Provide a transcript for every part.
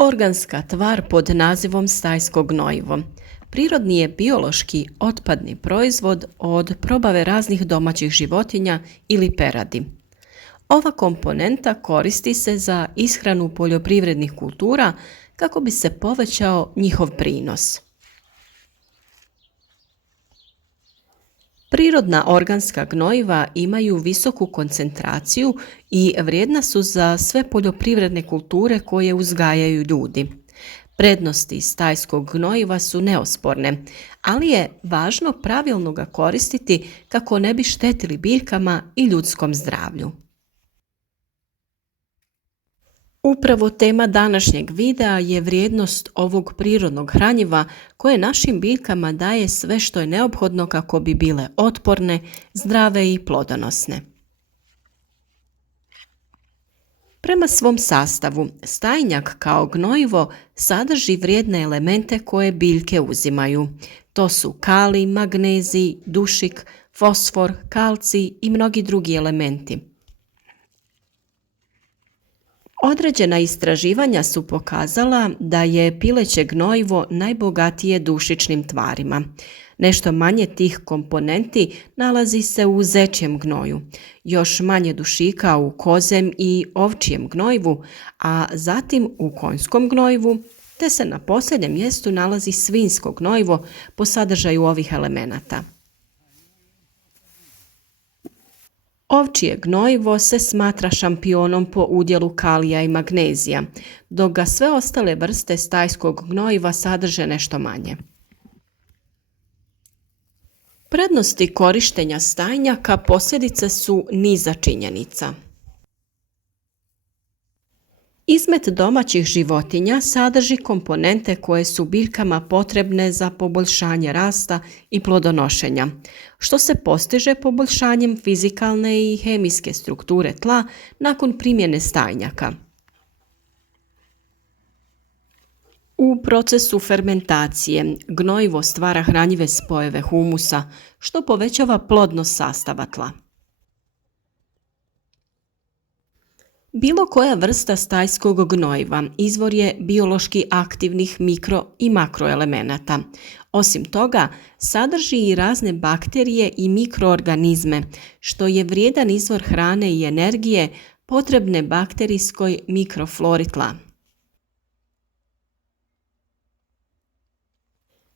Organska tvar pod nazivom stajsko gnojivo prirodni je biološki otpadni proizvod od probave raznih domaćih životinja ili peradi. Ova komponenta koristi se za ishranu poljoprivrednih kultura kako bi se povećao njihov prinos. Prirodna organska gnojiva imaju visoku koncentraciju i vrijedna su za sve poljoprivredne kulture koje uzgajaju ljudi. Prednosti stajskog gnojiva su neosporne, ali je važno pravilno ga koristiti kako ne bi štetili biljkama i ljudskom zdravlju. Upravo tema današnjeg videa je vrijednost ovog prirodnog hranjiva koje našim biljkama daje sve što je neophodno kako bi bile otporne, zdrave i plodonosne. Prema svom sastavu, stajnjak kao gnojivo sadrži vrijedne elemente koje biljke uzimaju. To su kalij, magnezij, dušik, fosfor, kalcij i mnogi drugi elementi. Određena istraživanja su pokazala da je pileće gnojivo najbogatije dušičnim tvarima. Nešto manje tih komponenti nalazi se u zečjem gnoju, još manje dušika u kozjem i ovčijem gnojivu, a zatim u konjskom gnojivu, te se na posljednjem mjestu nalazi svinjsko gnojivo po sadržaju ovih elemenata. Ovčje gnojivo se smatra šampionom po udjelu kalija i magnezija, dok ga sve ostale vrste stajskog gnojiva sadrže nešto manje. Prednosti korištenja stajnjaka posljedice su niza činjenica. Izmet domaćih životinja sadrži komponente koje su biljkama potrebne za poboljšanje rasta i plodonošenja, što se postiže poboljšanjem fizikalne i hemijske strukture tla nakon primjene stajnjaka. U procesu fermentacije gnojivo stvara hranjive spojeve humusa, što povećava plodnost sastava tla. Bilo koja vrsta stajskog gnojiva izvor je biološki aktivnih mikro i makroelemenata. Osim toga, sadrži i razne bakterije i mikroorganizme, što je vrijedan izvor hrane i energije potrebne bakterijskoj mikroflori tla.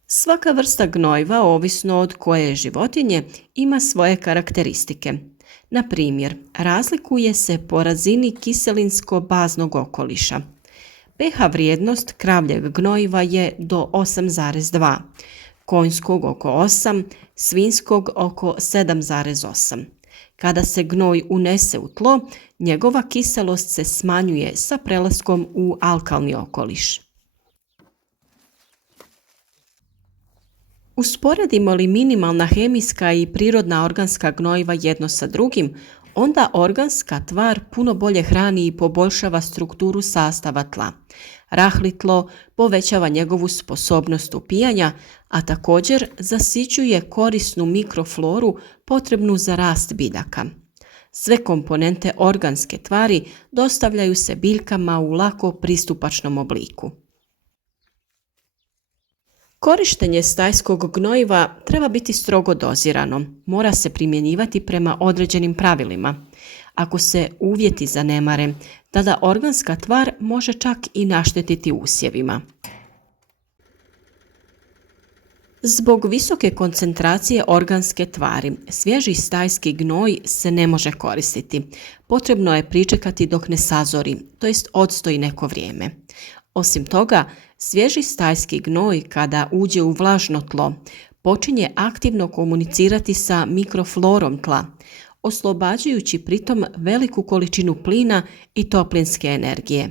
Svaka vrsta gnojiva, ovisno od koje je životinje, ima svoje karakteristike. Na primjer, razlikuje se po razini kiselinsko-baznog okoliša. pH vrijednost kravljeg gnojiva je do 8,2, konjskog oko 8, svinjskog oko 7,8. Kada se gnoj unese u tlo, njegova kiselost se smanjuje sa prelaskom u alkalni okoliš. Usporedimo li minimalna hemijska i prirodna organska gnojiva jedno sa drugim, onda organska tvar puno bolje hrani i poboljšava strukturu sastava tla. Rahli tlo povećava njegovu sposobnost upijanja, a također zasićuje korisnu mikrofloru potrebnu za rast biljaka. Sve komponente organske tvari dostavljaju se biljkama u lako pristupačnom obliku. Korištenje stajskog gnojiva treba biti strogo dozirano, mora se primjenjivati prema određenim pravilima. Ako se uvjeti zanemare, tada organska tvar može čak i naštetiti usjevima. Zbog visoke koncentracije organske tvari, svježi stajski gnoj se ne može koristiti. Potrebno je pričekati dok ne sazori, to jest odstoji neko vrijeme. Osim toga, svježi stajski gnoj kada uđe u vlažno tlo, počinje aktivno komunicirati sa mikroflorom tla, oslobađajući pritom veliku količinu plina i toplinske energije.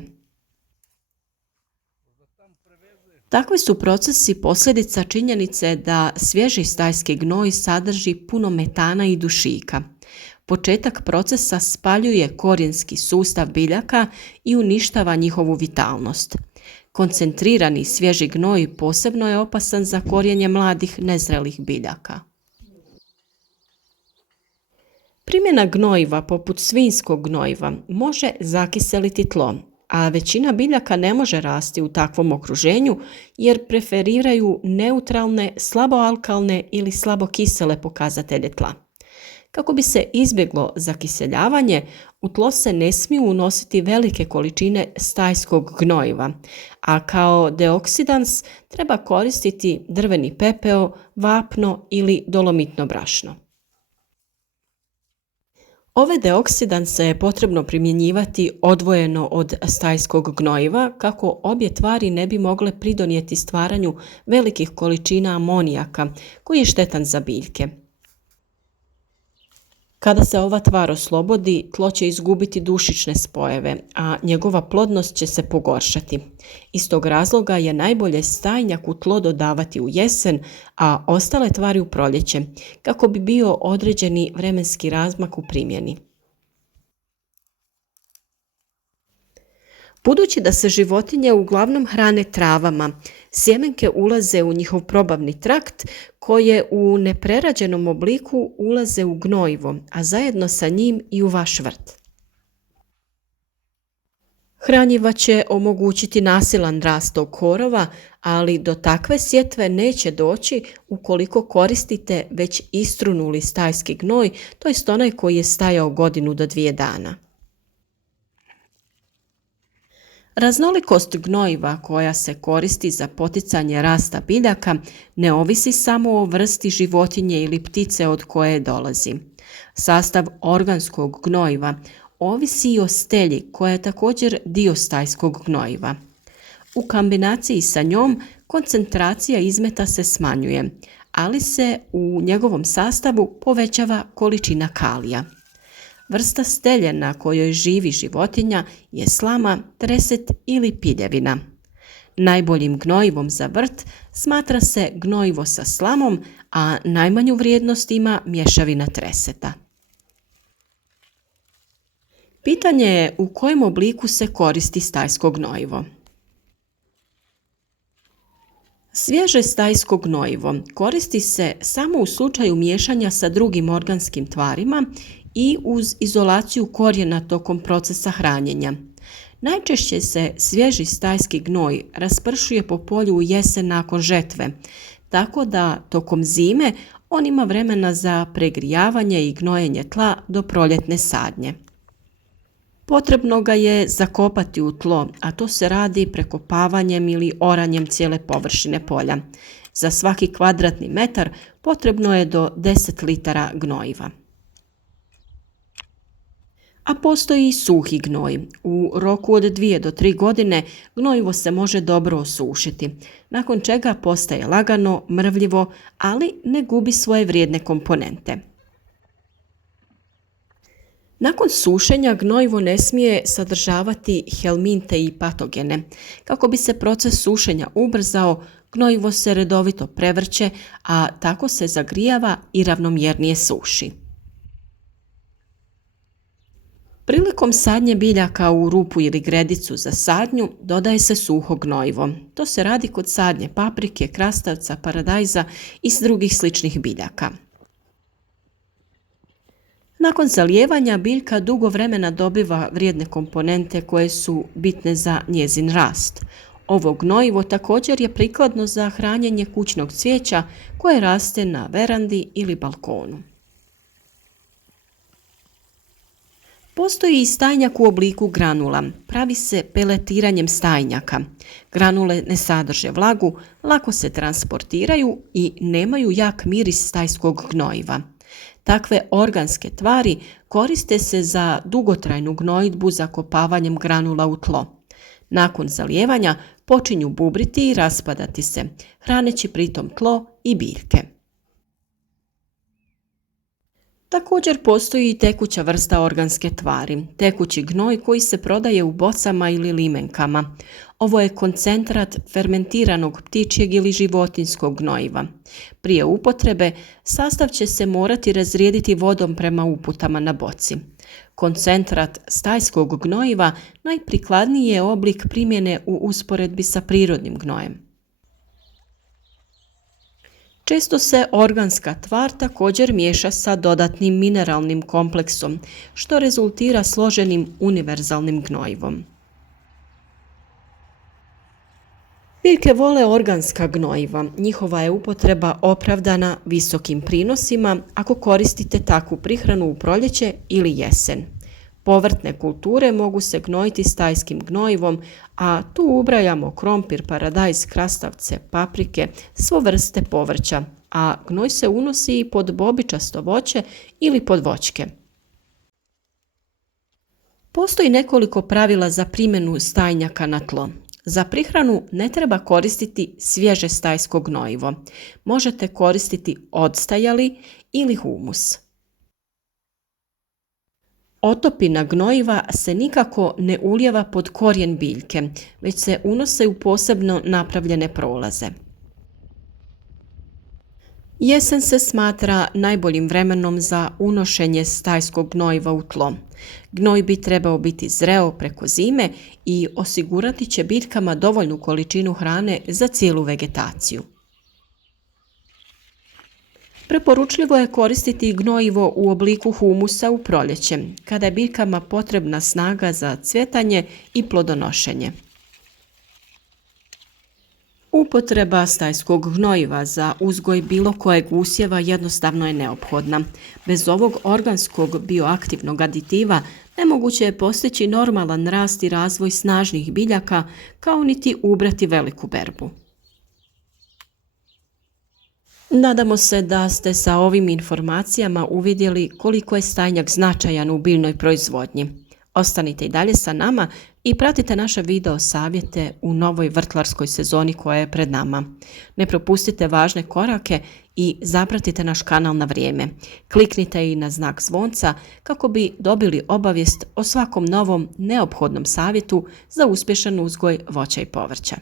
Takvi su procesi posljedica činjenice da svježi stajski gnoj sadrži puno metana i dušika. Početak procesa spaljuje korijenski sustav biljaka i uništava njihovu vitalnost. Koncentrirani svježi gnoj posebno je opasan za korijenje mladih nezrelih biljaka. Primjena gnojiva poput svinjskog gnojiva može zakiseliti tlo, a većina biljaka ne može rasti u takvom okruženju jer preferiraju neutralne, slaboalkalne ili slabokisele pokazatelje tla. Kako bi se izbjeglo zakiseljavanje, u tlo se ne smiju unositi velike količine stajskog gnojiva, a kao deoksidans treba koristiti drveni pepeo, vapno ili dolomitno brašno. Ove deoksidanse je potrebno primjenjivati odvojeno od stajskog gnojiva kako obje tvari ne bi mogle pridonijeti stvaranju velikih količina amonijaka koji je štetan za biljke. Kada se ova tvar oslobodi, tlo će izgubiti dušične spojeve, a njegova plodnost će se pogoršati. Iz tog razloga je najbolje stajnjak u tlo dodavati u jesen, a ostale tvari u proljeće, kako bi bio određeni vremenski razmak u primjeni. Budući da se životinje uglavnom hrane travama, sjemenke ulaze u njihov probavni trakt koje u neprerađenom obliku ulaze u gnojivo, a zajedno sa njim i u vaš vrt. Hranjiva će omogućiti nasilan rast tog korova, ali do takve sjetve neće doći ukoliko koristite već istrunuli stajski gnoj, to jest onaj koji je stajao 1 do 2 dana. Raznolikost gnojiva koja se koristi za poticanje rasta biljaka ne ovisi samo o vrsti životinje ili ptice od koje dolazi. Sastav organskog gnojiva ovisi i o stelji koja je također dio stajskog gnojiva. U kombinaciji sa njom koncentracija izmeta se smanjuje, ali se u njegovom sastavu povećava količina kalija. Vrsta stelje na kojoj živi životinja je slama, treset ili piljevina. Najboljim gnojivom za vrt smatra se gnojivo sa slamom, a najmanju vrijednost ima mješavina treseta. Pitanje je u kojem obliku se koristi stajsko gnojivo. Svježe stajsko gnojivo koristi se samo u slučaju miješanja sa drugim organskim tvarima i uz izolaciju korijena tokom procesa hranjenja. Najčešće se svježi stajski gnoj raspršuje po polju u jesen nakon žetve, tako da tokom zime on ima vremena za pregrijavanje i gnojenje tla do proljetne sadnje. Potrebno ga je zakopati u tlo, a to se radi prekopavanjem ili oranjem cijele površine polja. Za svaki kvadratni metar potrebno je do 10 litara gnojiva. A postoji i suhi gnoj. U roku od 2 do 3 godine gnojivo se može dobro osušiti, nakon čega postaje lagano, mrvljivo, ali ne gubi svoje vrijedne komponente. Nakon sušenja gnojivo ne smije sadržavati helminte i patogene. Kako bi se proces sušenja ubrzao, gnojivo se redovito prevrće, a tako se zagrijava i ravnomjernije suši. Prilikom sadnje biljaka u rupu ili gredicu za sadnju dodaje se suho gnojivo. To se radi kod sadnje paprike, krastavca, paradajza i drugih sličnih biljaka. Nakon zalijevanja biljka dugo vremena dobiva vrijedne komponente koje su bitne za njezin rast. Ovo gnojivo također je prikladno za hranjenje kućnog cvijeća koje raste na verandi ili balkonu. Postoji i stajnjak u obliku granula. Pravi se peletiranjem stajnjaka. Granule ne sadrže vlagu, lako se transportiraju i nemaju jak miris stajskog gnojiva. Takve organske tvari koriste se za dugotrajnu gnojidbu zakopavanjem granula u tlo. Nakon zalijevanja počinju bubriti i raspadati se, hraneći pritom tlo i biljke. Također postoji i tekuća vrsta organske tvari, tekući gnoj koji se prodaje u bocama ili limenkama. Ovo je koncentrat fermentiranog ptičjeg ili životinjskog gnojiva. Prije upotrebe sastav će se morati razrijediti vodom prema uputama na boci. Koncentrat stajskog gnojiva najprikladniji je oblik primjene u usporedbi sa prirodnim gnojem. Često se organska tvar također miješa sa dodatnim mineralnim kompleksom, što rezultira složenim univerzalnim gnojivom. Biljke vole organska gnojiva. Njihova je upotreba opravdana visokim prinosima ako koristite takvu prihranu u proljeće ili jesen. Povrtne kulture mogu se gnojiti stajskim gnojivom, a tu ubrajamo krompir, paradajz, krastavce, paprike, svo vrste povrća, a gnoj se unosi i pod bobičasto voće ili pod voćke. Postoji nekoliko pravila za primjenu stajnjaka na tlo. Za prihranu ne treba koristiti svježe stajsko gnojivo. Možete koristiti odstajali ili humus. Otopina gnojiva se nikako ne ulijeva pod korijen biljke, već se unose u posebno napravljene prolaze. Jesen se smatra najboljim vremenom za unošenje stajskog gnojiva u tlo. Gnoj bi trebao biti zreo preko zime i osigurati će biljkama dovoljnu količinu hrane za cijelu vegetaciju. Preporučljivo je koristiti gnojivo u obliku humusa u proljeće, kada je biljkama potrebna snaga za cvjetanje i plodonošenje. Upotreba stajskog gnojiva za uzgoj bilo kojeg usjeva jednostavno je neophodna. Bez ovog organskog bioaktivnog aditiva nemoguće je postići normalan rast i razvoj snažnih biljaka, kao niti ubrati veliku berbu. Nadamo se da ste sa ovim informacijama uvidjeli koliko je stajnjak značajan u biljnoj proizvodnji. Ostanite i dalje sa nama i pratite naše video savjete u novoj vrtlarskoj sezoni koja je pred nama. Ne propustite važne korake i zapratite naš kanal na vrijeme. Kliknite i na znak zvonca kako bi dobili obavijest o svakom novom neophodnom savjetu za uspješan uzgoj voća i povrća.